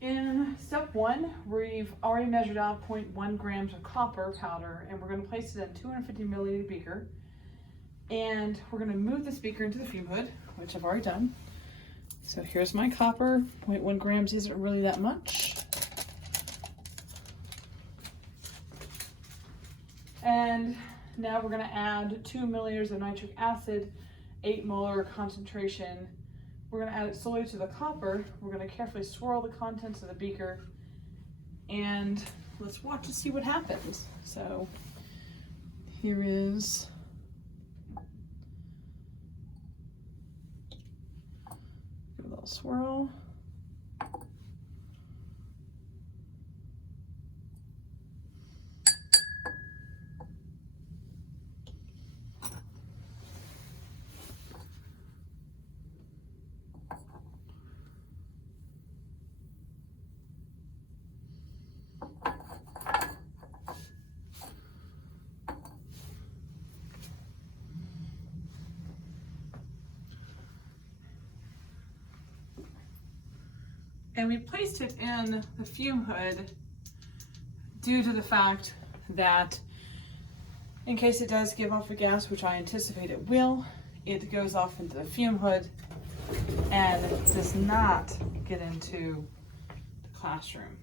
In step 1, we've already measured out 0.1 grams of copper powder, and we're going to place it in a 250 milliliter beaker. And we're going to move this beaker into the fume hood, which I've already done. So here's my copper. 0.1 grams isn't really that much. And now we're going to add 2 milliliters of nitric acid, 8 molar concentration. We're going to add it slowly to the copper. We're going to carefully swirl the contents of the beaker, and let's watch and see what happens. So here is give a little swirl. And we placed it in the fume hood due to the fact that in case it does give off a gas, which I anticipate it will, it goes off into the fume hood and does not get into the classroom.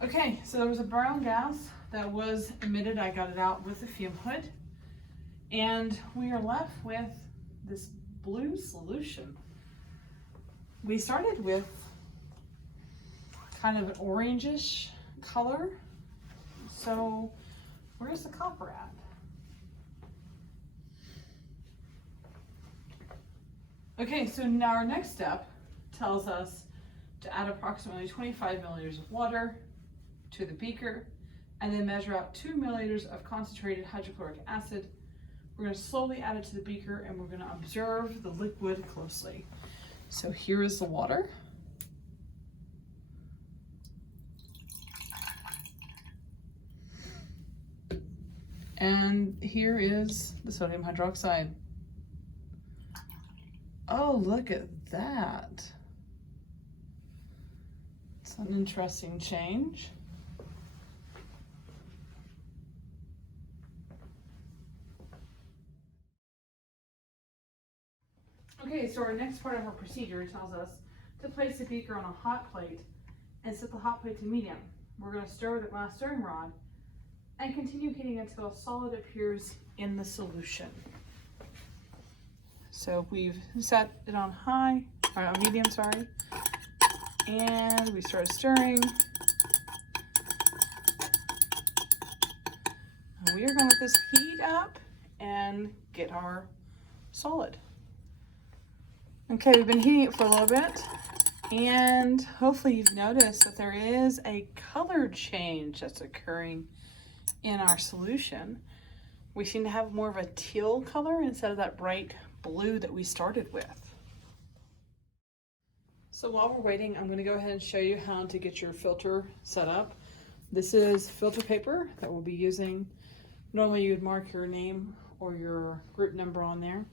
Okay, so there was a brown gas that was emitted. I got it out with the fume hood, and we are left with this blue solution. We started with kind of an orangish color. So where's the copper at? Okay, so now our next step tells us to add approximately 25 milliliters of water to the beaker and then measure out 2 milliliters of concentrated hydrochloric acid. We're going to slowly add it to the beaker, and we're going to observe the liquid closely. So here is the water. And here is the sodium hydroxide. Oh, look at that. It's an interesting change. Okay, so our next part of our procedure tells us to place the beaker on a hot plate and set the hot plate to medium. We're going to stir with a glass stirring rod and continue heating until a solid appears in the solution. So we've set it on high, or on medium, sorry, and we start stirring. And we are going to let this heat up and get our solid. Okay, we've been heating it for a little bit, and hopefully you've noticed that there is a color change that's occurring in our solution. We seem to have more of a teal color instead of that bright blue that we started with. So while we're waiting, I'm going to go ahead and show you how to get your filter set up. This is filter paper that we'll be using. Normally you would mark your name or your group number on there.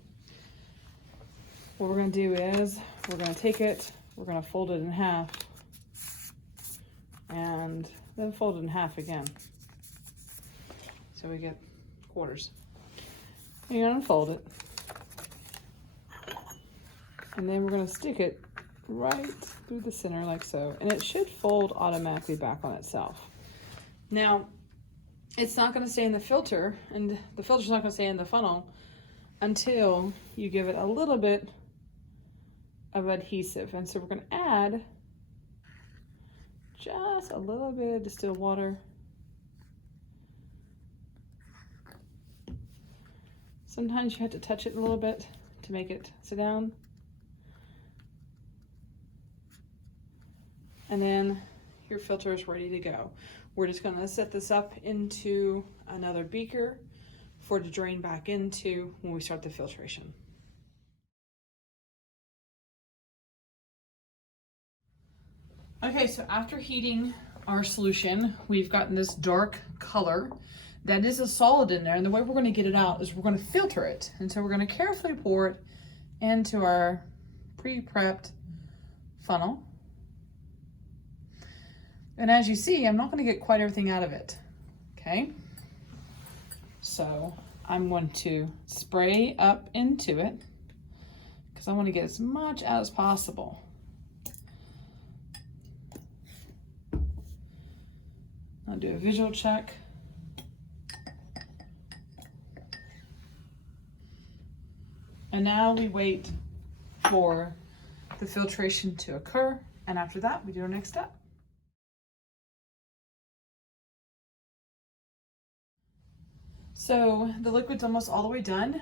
What we're going to do is we're going to take it, we're going to fold it in half, and then fold it in half again. So we get quarters. And you're going to fold it. And then we're going to stick it right through the center like so. And it should fold automatically back on itself. Now, it's not going to stay in the filter, and the filter's not going to stay in the funnel until you give it a little bit of adhesive. And so we're going to add just a little bit of distilled water. Sometimes you have to touch it a little bit to make it sit down. And then your filter is ready to go. We're just going to set this up into another beaker for it to drain back into when we start the filtration. Okay, so after heating our solution, we've gotten this dark color that is a solid in there, and the way we're going to get it out is we're going to filter it. And so we're going to carefully pour it into our pre-prepped funnel. And as you see, I'm not going to get quite everything out of it. Okay. So I'm going to spray up into it because I want to get as much as possible. I'll do a visual check. And now we wait for the filtration to occur. And after that, we do our next step. So the liquid's almost all the way done.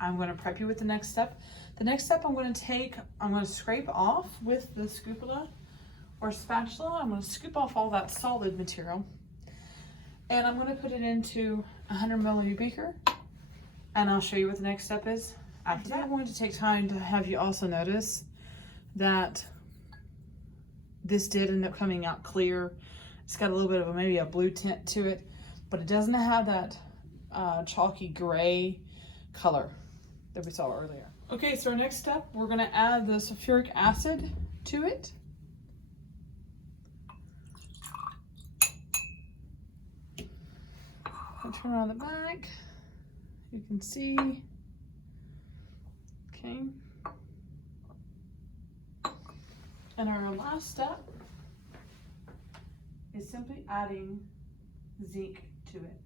I'm going to prep you with the next step. The next step I'm going to scrape off with the scoopula or spatula. I'm going to scoop off all that solid material. And I'm going to put it into a 100 milliliter beaker. And I'll show you what the next step is after that. I'm going to take time to have you also notice that this did end up coming out clear. It's got a little bit of maybe a blue tint to it, but it doesn't have that chalky gray color that we saw earlier. Okay, so our next step, we're going to add the sulfuric acid to it. I'll turn on the back. You can see. Okay. And our last step is simply adding zinc to it.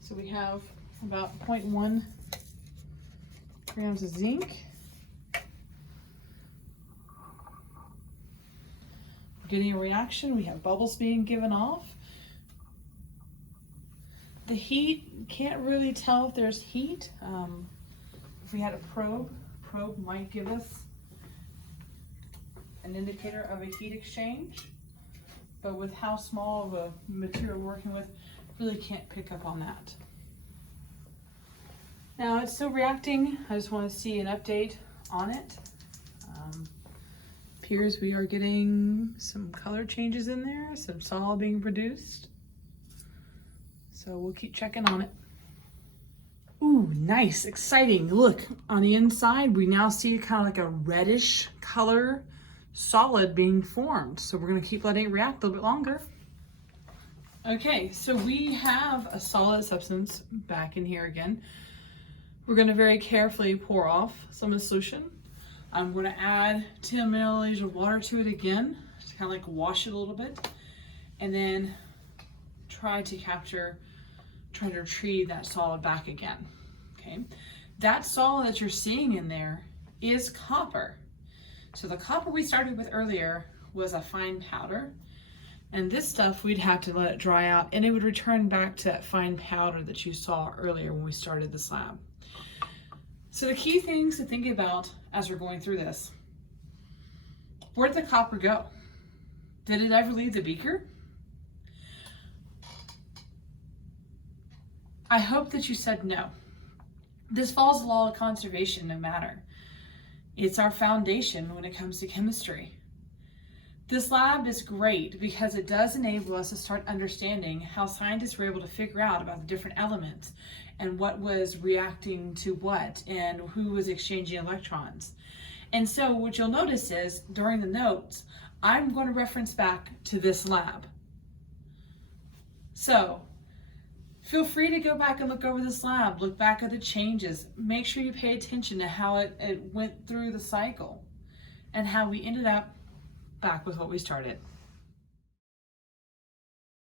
So we have about 0.1 grams of zinc. We're getting a reaction. We have bubbles being given off. The heat, can't really tell if there's heat. If we had a probe might give us an indicator of a heat exchange. But with how small of a material we're working with, really can't pick up on that. Now it's still reacting. I just want to see an update on it. Appears we are getting some color changes in there, some solid being produced. So we'll keep checking on it. Ooh, nice, exciting. Look, on the inside, we now see kind of like a reddish color solid being formed. So we're gonna keep letting it react a little bit longer. Okay, so we have a solid substance back in here again. We're going to very carefully pour off some of the solution. I'm going to add 10 milliliters of water to it again to kind of like wash it a little bit, and then try to retrieve that solid back again. Okay, that solid that you're seeing in there is copper. So the copper we started with earlier was a fine powder. And this stuff, we'd have to let it dry out and it would return back to that fine powder that you saw earlier when we started the slab. So the key things to think about as we're going through this: where did the copper go? Did it ever leave the beaker? I hope that you said no. This follows the law of conservation no matter. It's our foundation when it comes to chemistry. This lab is great because it does enable us to start understanding how scientists were able to figure out about the different elements and what was reacting to what and who was exchanging electrons. And so what you'll notice is during the notes, I'm going to reference back to this lab. So feel free to go back and look over this lab, look back at the changes, make sure you pay attention to how it went through the cycle and how we ended up back with what we started.